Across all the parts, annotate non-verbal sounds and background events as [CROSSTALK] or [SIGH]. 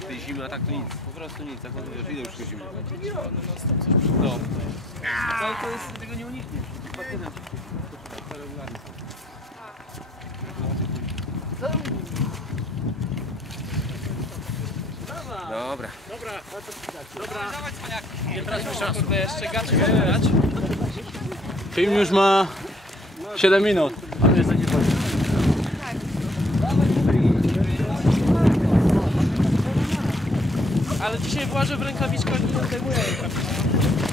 w tej zimy, a tak to nic. Po prostu nic, tak wiesz, idę już zimy. No. To, to jest, tego nie unikniesz. Bateria Dobra. Film już ma 7 minut. Dzisiaj włażę w rękawiczkach i nie zdejmuję rękawiczki.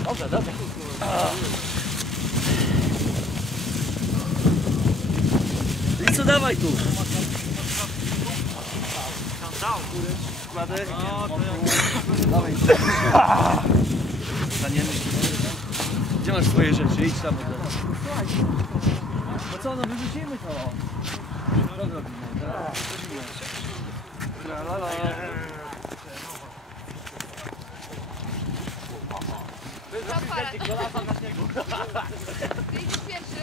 Dobrze, dobrze. I co dawaj tu? Kładę. Dawaj. Staniemy. Gdzie masz swoje rzeczy? Idź tam. No co, no wyrzucimy to. Co zrobimy? La, la, la. Ty idziesz pierwszy?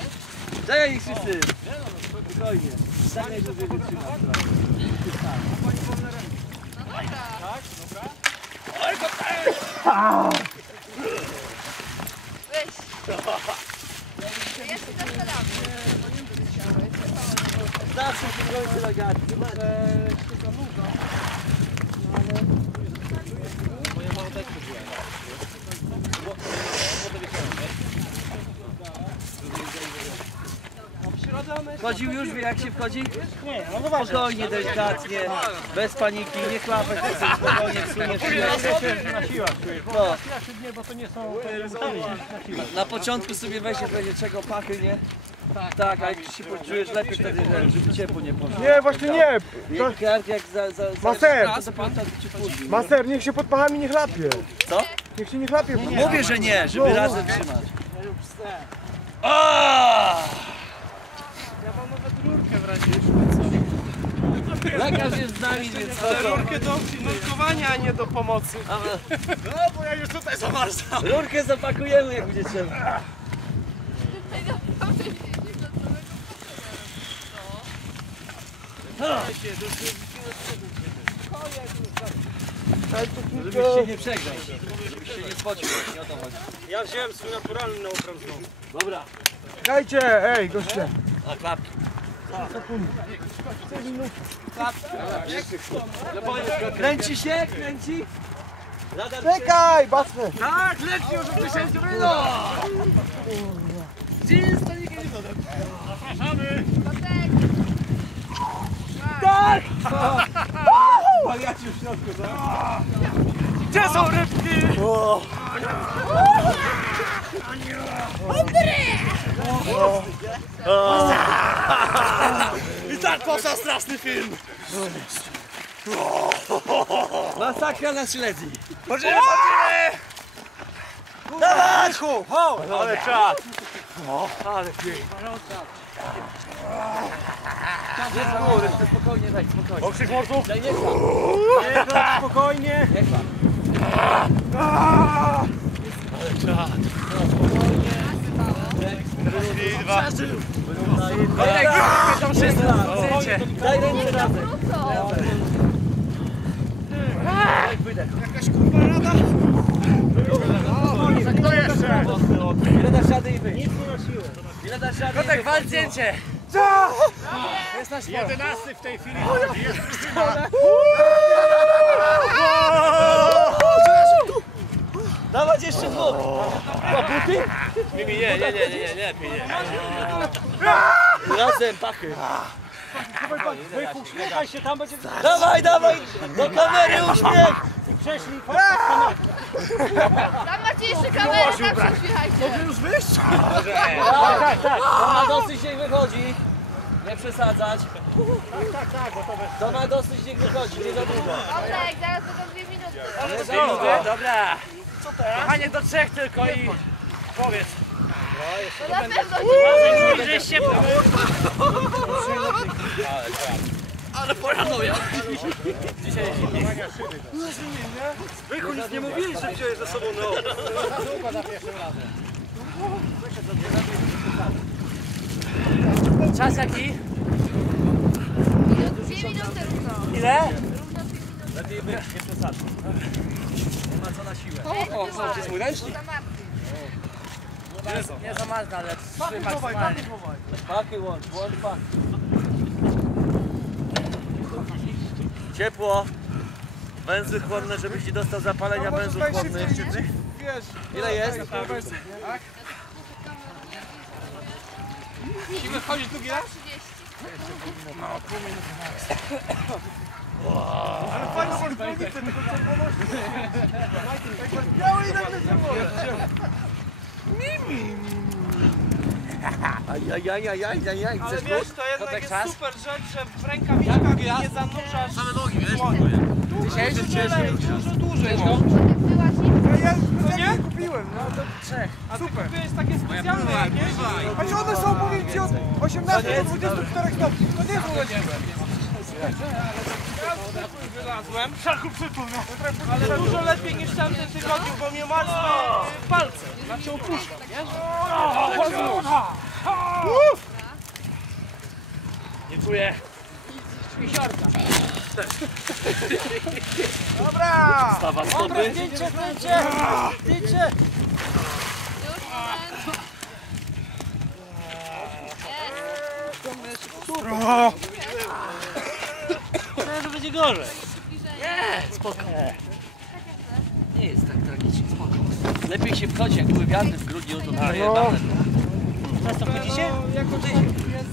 Czekaj ich wszyscy! Spokojnie. Stań żeby wytrzymać. No dobra. Weź. Jeszcze zaczynamy. Zawsze się kończy zagadki. Wchodził już, wie jak się wchodzi? Nie, no Spokojnie, delikatnie, bez paniki, nie klapać, spokojnie wsuniesz się. Na siłach No, bo to nie są na początku sobie weźcie będzie czego pachy, nie? Tak, a jak się poczujesz lepiej wtedy, że- żeby ciepło nie poszło. Nie, właśnie nie! Jak, jak, jak za, za, za Maser! tak. Master, niech się pod pachami nie chlapie. Co? Niech się nie chlapie. Mówię, że nie, żeby No, razem trzymać. O! Lekarz jest z nami, więc spoko. Rurkę do nurkowania, a nie do pomocy. No, bo ja już tutaj zamarzam. Rurkę zapakujemy, jak będzie trzeba. Żebyś się nie przegrał. Żebyś się nie spocił, nie o to chodzi. Ja wziąłem swój naturalny naobraz znowu. Dobra, Czekajcie, ej, goście. A klapki. Kręci się, kręci. Czekaj, basnę. Tak, leci już od 10 minut. Gdzie jest to nikt nie Kotek. Tak! Wariaci w środku, tak? Gdzie są rybki? I tak powstał straszny film. Masakra na śledzi. Chodzimy, chodzimy! Dawać! Ale czad! Jest w góry, spokojnie, wejdź, spokojnie. Okrzyk morsów? Daj, nie kłam, Nie, spokojnie! nie kłam. I dwa. Kolek, tam wszyscy. Daj ręce razem. No co? Kto jeszcze? Ile dasz rady i wyjdź. Ile dasz rady Kotek, wal zdjęcie. Jest nasz. Jedenasty w tej chwili. Jest Dawać jeszcze dwóch. O, buty? Nie, nie, nie, nie, nie, nie, lepiej nie. Razem, pachy. Uśmiechaj się, tam będzie Dawaj, dawaj! Do kamery uśmiech! prześlij. Tam macie jeszcze kamerę, się uśmiechajcie. już wyjść? Tak, tak, tak. To ma dosyć, niech wychodzi. Nie przesadzać. Tak, tak, gotowe. To ma dosyć, niech wychodzi, nie za długo. Kotek, zaraz będą dwie minuty. Nie za długo. Dobra. Kochanie, do trzech tylko i powiedz. To na pewno nie Żeś się Ale paranoja. Zbychu nic nie mówili, że wziąłeś ze sobą no. Czas jaki? Dwie minuty równo. Ile? Minuty. Lepiej być, nie przesadzać. Nie ma co na siłę. O, o, to jest mój ręcznik. Nie za mocno, ale trzy maksymalnie. Paki łącz, łącz paki. Ciepło. Węzły chłonne, żebyś nie dostał zapalenia węzłów chłonnych. Ile jest? Musimy wchodzić drugi raz? 30. Ajajajajajaj, Ale chcesz wiesz, plus? to jednak tak jest czas? super rzecz, że w rękawiczkach nie zanurzasz. Same nogi, wiesz? Dzisiaj dłużej, dużo dłużej. Ci? Ja nie? kupiłem, no to A ty kupiłeś takie specjalne jakieś? Choć one są pomiędzy od 18 do 24 stopni. To nie jest urodziwe. Wylazłem. Ale dużo lepiej niż w tamtym tygodniu, bo mnie marzły palce. Znaczy opuszczam, wiesz? Nie czuję. Dobra! Stawa stopy. Zdjęcie, zdjęcie! Zdjęcie! Już moment. Myślałem, że będzie gorzej. Zbliżenie. Spoko. Nie jest tak tragicznie, spoko. Lepiej się wchodzi, jak były wiatry w grudniu, to daje No. Często wchodzicie? No, tak jest,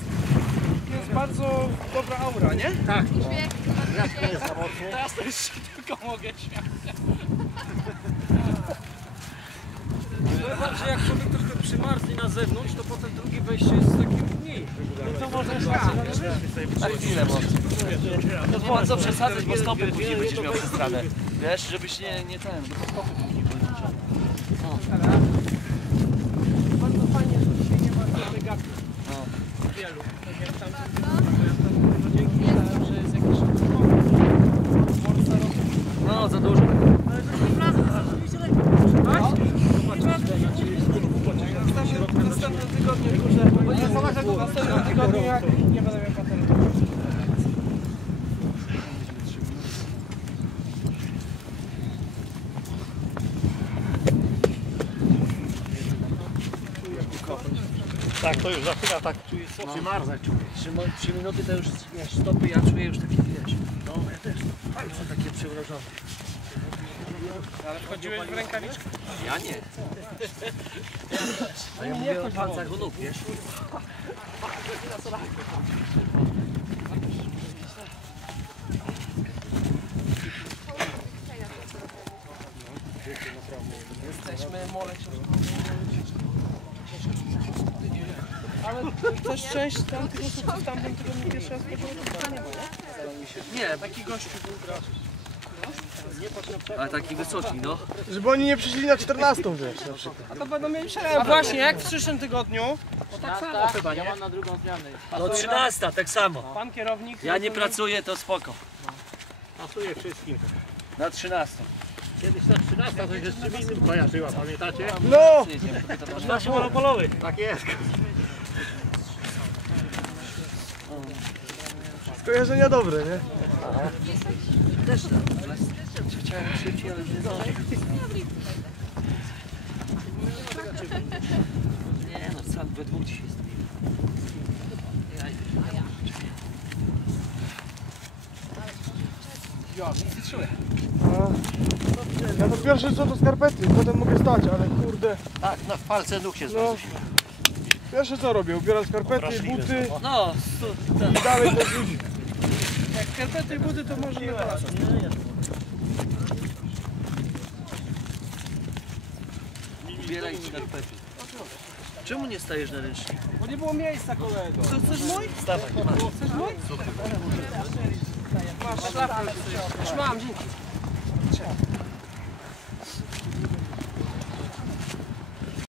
jest bardzo dobra aura, nie? Dźwięk. Teraz to już tylko mogę śmiać. Wam, że jak człowiek troszkę przymarznie na zewnątrz, to potem drugie wejście jest takie mniej To można Na chwilę, bo... To nie ma co przesadzać, bo stopy później będziesz miał przestranę. Wiesz, żebyś nie, nie ten, bo to stopy później pojedyncze. Bardzo fajnie, że dzisiaj nie ma delegatów. Wielu. Tak w tamtym tygodniu. Dzięki, że jest jakiś Forza robi. No, za dużo. W następnym tygodniu kurczę, w następnym tygodniu jak nie będę miał patentu. Tak, to już zaczyna tak czuję Przymarzać czuję. Trzy, trzy minuty to już, wiesz, stopy ja czuję już takie, wiesz. No, ja też. Palce takie przewrażone. Ale wchodziłeś w rękawiczkę? Ja nie. [LAUGHS] A ja mówię o palcach u nóg, wiesz? Jesteśmy mole Ale też część tamtych osób, co w tamtym tygodniu pierwszy raz chyba nie Taki gościu był gracz. ale taki wysoki, no. Żeby oni nie przyszli na 14, wiesz, na przykład. A to będą mieli przerwę. A właśnie, jak w przyszłym tygodniu, tak samo chyba, nie? Do 13, tak samo. Pan kierownik... Ja nie pracuję, to spoko. Pasuje wszystkim. Na 13. Kiedyś ta 13 to jeszcze czym innym kojarzyła, pamiętacie? No! No! Nasz monopolowy. Tak jest. Skojarzenia dobre, nie? też Chciałem szybciej, ale nie. Nie no, sam we dwóch dzisiaj stoimy. Ja to pierwsze co to skarpety, potem mogę stać, ale kurde. Tak, na w palce nóg się No. Pierwsze co robię, ubieram skarpety, buty No, i dalej to guzik. Jak skarpety i buty, to możemy wracać. Ubieraj skarpety. Czemu nie stajesz na ręczniku? Bo nie było miejsca, kolego. Co, chcesz mój? Stawaj. Chcesz mój? Masz szlafrok. Już mam, dzięki.